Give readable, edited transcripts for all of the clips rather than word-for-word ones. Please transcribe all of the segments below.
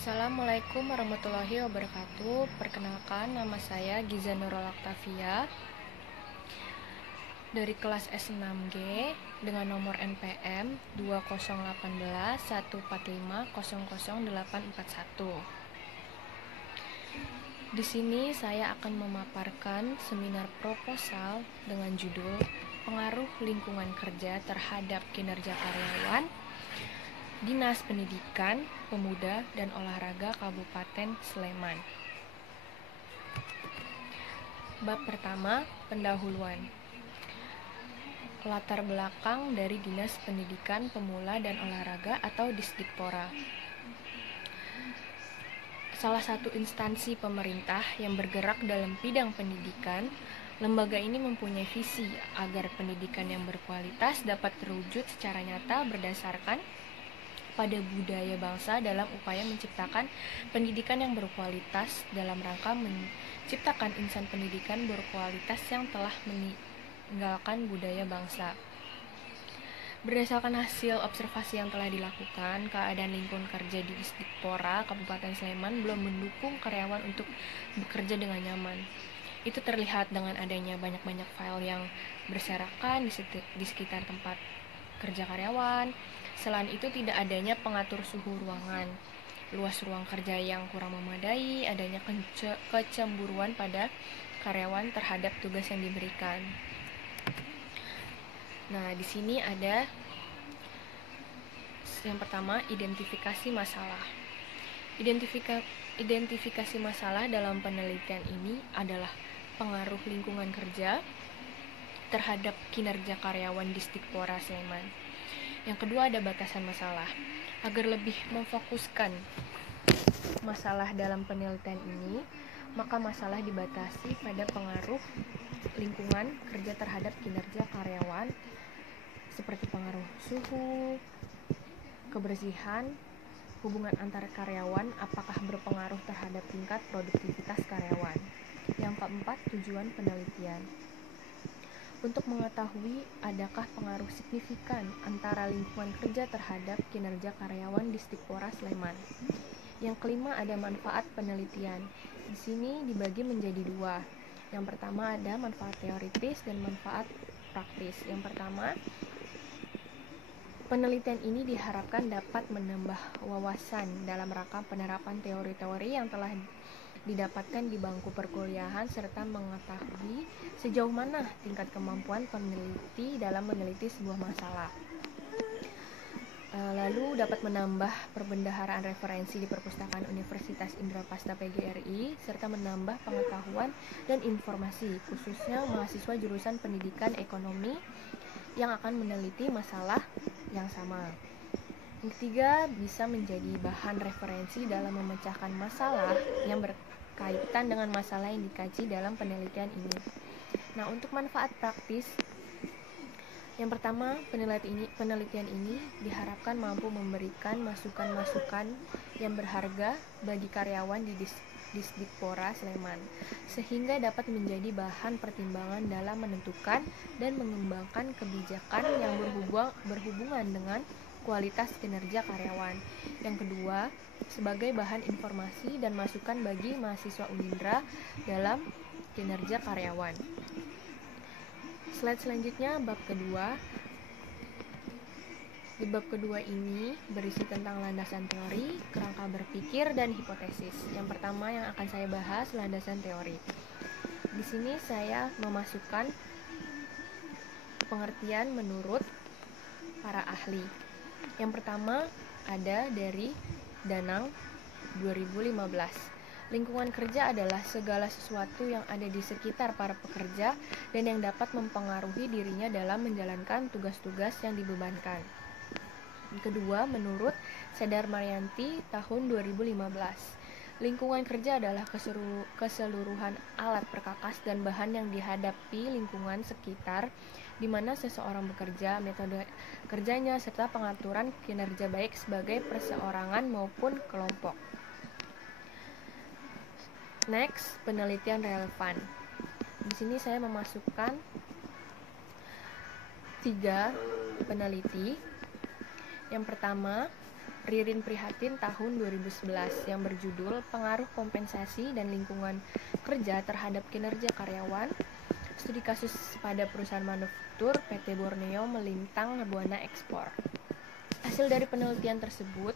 Assalamualaikum warahmatullahi wabarakatuh. Perkenalkan, nama saya Giza Nurul Aktavia dari kelas S6G dengan nomor NPM 201814500841. Di sini saya akan memaparkan seminar proposal dengan judul Pengaruh Lingkungan Kerja Terhadap Kinerja Karyawan Dinas Pendidikan, Pemuda, dan Olahraga Kabupaten Sleman. Bab pertama, pendahuluan. Latar belakang dari Dinas Pendidikan, Pemula, dan Olahraga atau Disdikpora. Salah satu instansi pemerintah yang bergerak dalam bidang pendidikan, lembaga ini mempunyai visi agar pendidikan yang berkualitas dapat terwujud secara nyata berdasarkan pada budaya bangsa dalam upaya menciptakan pendidikan yang berkualitas dalam rangka menciptakan insan pendidikan berkualitas yang telah meninggalkan budaya bangsa. Berdasarkan hasil observasi yang telah dilakukan, keadaan lingkungan kerja di Disdikpora Kabupaten Sleman belum mendukung karyawan untuk bekerja dengan nyaman. Itu terlihat dengan adanya banyak file yang berserakan di sekitar tempat kerja karyawan. Selain itu, tidak adanya pengatur suhu ruangan, luas ruang kerja yang kurang memadai, adanya kecemburuan pada karyawan terhadap tugas yang diberikan. Nah, di sini ada yang pertama, identifikasi masalah. Identifikasi masalah dalam penelitian ini adalah pengaruh lingkungan kerja terhadap kinerja karyawan Disdikpora Sleman. Yang kedua, ada batasan masalah. Agar lebih memfokuskan masalah dalam penelitian ini, maka masalah dibatasi pada pengaruh lingkungan kerja terhadap kinerja karyawan seperti pengaruh suhu, kebersihan, hubungan antar karyawan, apakah berpengaruh terhadap tingkat produktivitas karyawan. Yang keempat, tujuan penelitian. Untuk mengetahui adakah pengaruh signifikan antara lingkungan kerja terhadap kinerja karyawan Disdikpora Sleman. Yang kelima, ada manfaat penelitian. Di sini dibagi menjadi dua. Yang pertama ada manfaat teoritis dan manfaat praktis. Yang pertama, penelitian ini diharapkan dapat menambah wawasan dalam rangka penerapan teori-teori yang telah didapatkan di bangku perkuliahan serta mengetahui sejauh mana tingkat kemampuan peneliti dalam meneliti sebuah masalah. Lalu dapat menambah perbendaharaan referensi di Perpustakaan Universitas Indrapasta PGRI serta menambah pengetahuan dan informasi khususnya mahasiswa jurusan Pendidikan Ekonomi yang akan meneliti masalah yang sama. Yang ketiga, bisa menjadi bahan referensi dalam memecahkan masalah yang berkaitan dengan masalah yang dikaji dalam penelitian ini. Nah, untuk manfaat praktis, yang pertama, penelitian ini diharapkan mampu memberikan masukan-masukan yang berharga bagi karyawan di Disdikpora Sleman, sehingga dapat menjadi bahan pertimbangan dalam menentukan dan mengembangkan kebijakan yang berhubungan dengan kualitas kinerja karyawan. Yang kedua, sebagai bahan informasi dan masukan bagi mahasiswa Unindra dalam kinerja karyawan. Slide selanjutnya, bab kedua. Di bab kedua ini berisi tentang landasan teori, kerangka berpikir, dan hipotesis. Yang pertama yang akan saya bahas, landasan teori. Di sini saya memasukkan pengertian menurut para ahli. Yang pertama ada dari Danang 2015. Lingkungan kerja adalah segala sesuatu yang ada di sekitar para pekerja dan yang dapat mempengaruhi dirinya dalam menjalankan tugas-tugas yang dibebankan. Kedua, menurut Sedar Maryanti tahun 2015, lingkungan kerja adalah keseluruhan alat perkakas dan bahan yang dihadapi lingkungan sekitar di mana seseorang bekerja, metode kerjanya, serta pengaturan kinerja baik sebagai perseorangan maupun kelompok. Next, penelitian relevan. Di sini saya memasukkan 3 peneliti. Yang pertama, Ririn Prihatin tahun 2011 yang berjudul Pengaruh Kompensasi dan Lingkungan Kerja Terhadap Kinerja Karyawan, studi kasus pada perusahaan manufaktur PT Borneo Melintang Buana Ekspor. Hasil dari penelitian tersebut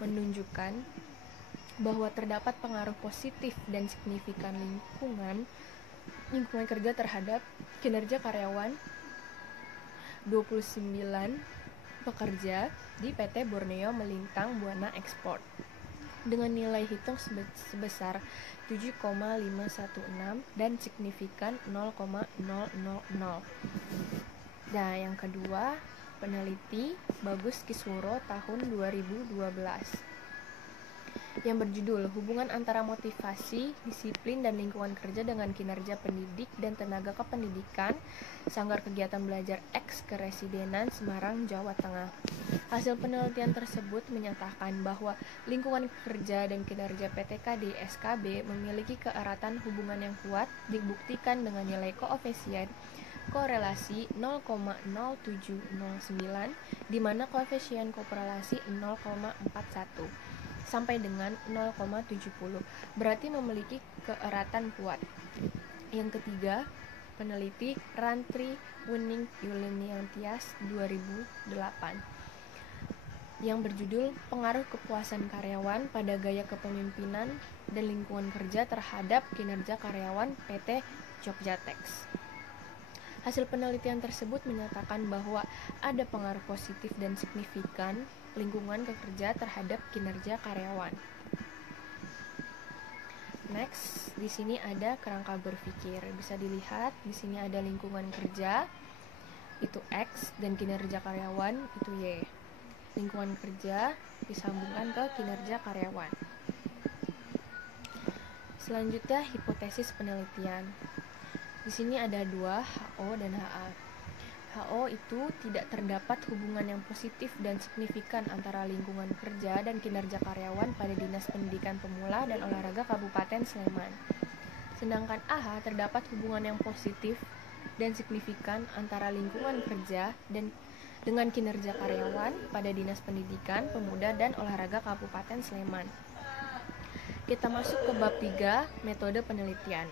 menunjukkan bahwa terdapat pengaruh positif dan signifikan lingkungan kerja terhadap kinerja karyawan 29 pekerja di PT Borneo Melintang Buana Ekspor dengan nilai hitung sebesar 7,516 dan signifikan 0,000. Nah, yang kedua, peneliti Bagus Kisworo tahun 2012 yang berjudul Hubungan Antara Motivasi, Disiplin, dan Lingkungan Kerja dengan Kinerja Pendidik dan Tenaga Kependidikan Sanggar Kegiatan Belajar X Keresidenan Semarang, Jawa Tengah. Hasil penelitian tersebut menyatakan bahwa lingkungan kerja dan kinerja PTKD SKB memiliki keeratan hubungan yang kuat, dibuktikan dengan nilai koefisien korelasi 0,0709, di mana koefisien korelasi 0,41 sampai dengan 0,70, berarti memiliki keeratan kuat. Yang ketiga, peneliti Rantri Wuning Yuliniantias 2008 yang berjudul Pengaruh Kepuasan Karyawan pada Gaya Kepemimpinan dan Lingkungan Kerja Terhadap Kinerja Karyawan PT Jogjatex. Hasil penelitian tersebut menyatakan bahwa ada pengaruh positif dan signifikan lingkungan kerja terhadap kinerja karyawan. Next, di sini ada kerangka berpikir. Bisa dilihat di sini ada lingkungan kerja itu X dan kinerja karyawan itu Y. Lingkungan kerja disambungkan ke kinerja karyawan. Selanjutnya hipotesis penelitian. Di sini ada dua, HO dan HA. HO itu tidak terdapat hubungan yang positif dan signifikan antara lingkungan kerja dan kinerja karyawan pada Dinas Pendidikan Pemula dan Olahraga Kabupaten Sleman. Sedangkan AH terdapat hubungan yang positif dan signifikan antara lingkungan kerja dan dengan kinerja karyawan pada Dinas Pendidikan Pemuda dan Olahraga Kabupaten Sleman. Kita masuk ke bab 3, metode penelitian.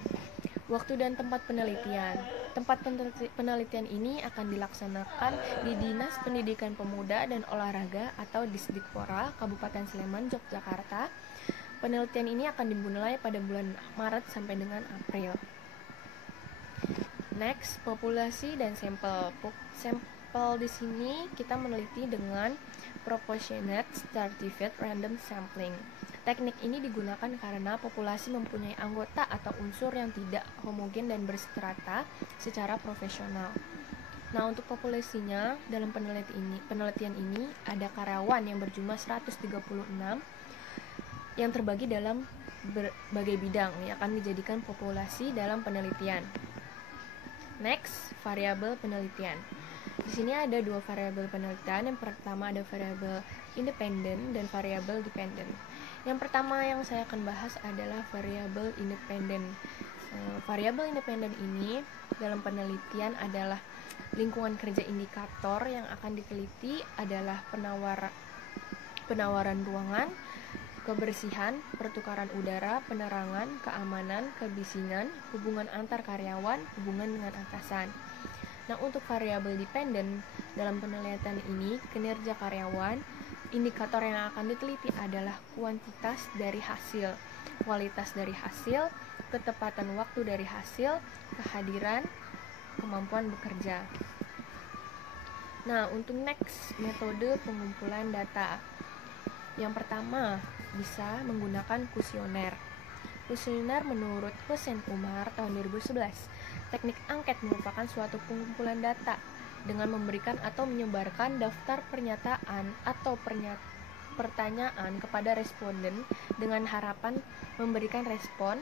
Waktu dan tempat penelitian. Tempat penelitian ini akan dilaksanakan di Dinas Pendidikan Pemuda dan Olahraga atau Disdikpora, Kabupaten Sleman, Yogyakarta. Penelitian ini akan dimulai pada bulan Maret sampai dengan April. Next, populasi dan sampel. Sampel di sini kita meneliti dengan Proportionate Stratified Random Sampling. Teknik ini digunakan karena populasi mempunyai anggota atau unsur yang tidak homogen dan berstrata secara profesional. Nah, untuk populasinya dalam penelitian ini ada karyawan yang berjumlah 136 yang terbagi dalam berbagai bidang yang akan dijadikan populasi dalam penelitian. Next, variabel penelitian. Di sini ada dua variabel penelitian. Yang pertama ada variabel independen dan variabel dependen. Yang pertama yang saya akan bahas adalah variabel independen. Variabel independen ini dalam penelitian adalah lingkungan kerja indikator yang akan diteliti adalah penawaran ruangan, kebersihan, pertukaran udara, penerangan, keamanan, kebisingan, hubungan antar karyawan, hubungan dengan atasan. Nah, untuk variabel dependen dalam penelitian ini, kinerja karyawan, indikator yang akan diteliti adalah kuantitas dari hasil, kualitas dari hasil, ketepatan waktu dari hasil, kehadiran, kemampuan bekerja. Nah, untuk next, metode pengumpulan data. Yang pertama, bisa menggunakan kuesioner. Kuesioner menurut Hussein Umar tahun 2011. Teknik angket merupakan suatu pengumpulan data dengan memberikan atau menyebarkan daftar pernyataan atau pertanyaan kepada responden dengan harapan memberikan respon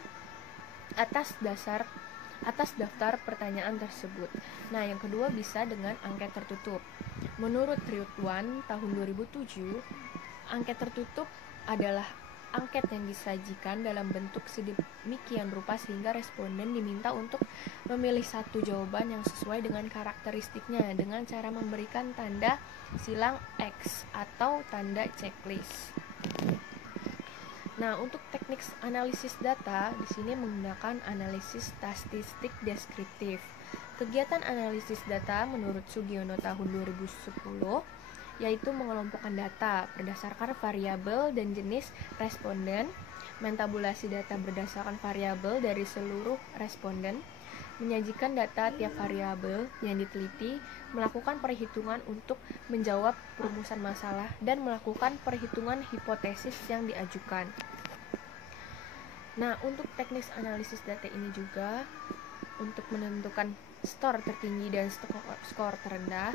atas daftar pertanyaan tersebut. Nah, yang kedua bisa dengan angket tertutup. Menurut Ridwan tahun 2007, angket tertutup adalah angket yang disajikan dalam bentuk sedemikian rupa sehingga responden diminta untuk memilih satu jawaban yang sesuai dengan karakteristiknya dengan cara memberikan tanda silang X atau tanda checklist. Nah, untuk teknik analisis data di sini menggunakan analisis statistik deskriptif. Kegiatan analisis data menurut Sugiono tahun 2010 yaitu mengelompokkan data berdasarkan variabel dan jenis responden, mentabulasi data berdasarkan variabel dari seluruh responden, menyajikan data tiap variabel yang diteliti, melakukan perhitungan untuk menjawab perumusan masalah, dan melakukan perhitungan hipotesis yang diajukan. Nah, untuk teknis analisis data ini juga untuk menentukan skor tertinggi dan skor terendah.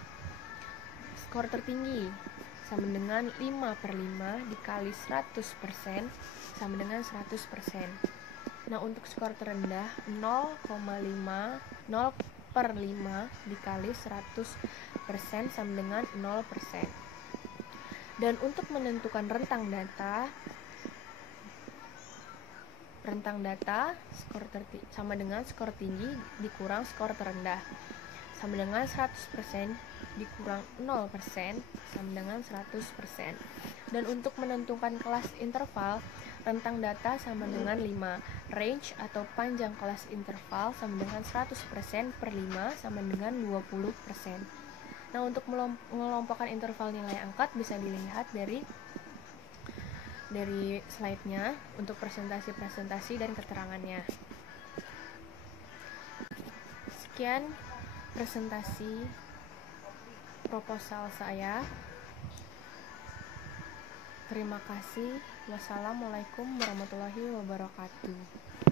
Skor tertinggi sama dengan 5/5 dikali 100% sama dengan 100%. Nah, untuk skor terendah 0,5 dikali 100% sama dengan 0%. Dan untuk menentukan rentang data skor sama dengan skor tinggi dikurang skor terendah sama dengan 100% dikurang 0% sama dengan 100%. Dan untuk menentukan kelas interval, rentang data sama dengan 5. Range atau panjang kelas interval sama dengan 100% per 5 sama dengan 20%. Nah, untuk mengelompokkan interval nilai angkat bisa dilihat dari slide-nya untuk presentasi dan keterangannya. Sekian presentasi proposal saya. Terima kasih. Wassalamualaikum warahmatullahi wabarakatuh.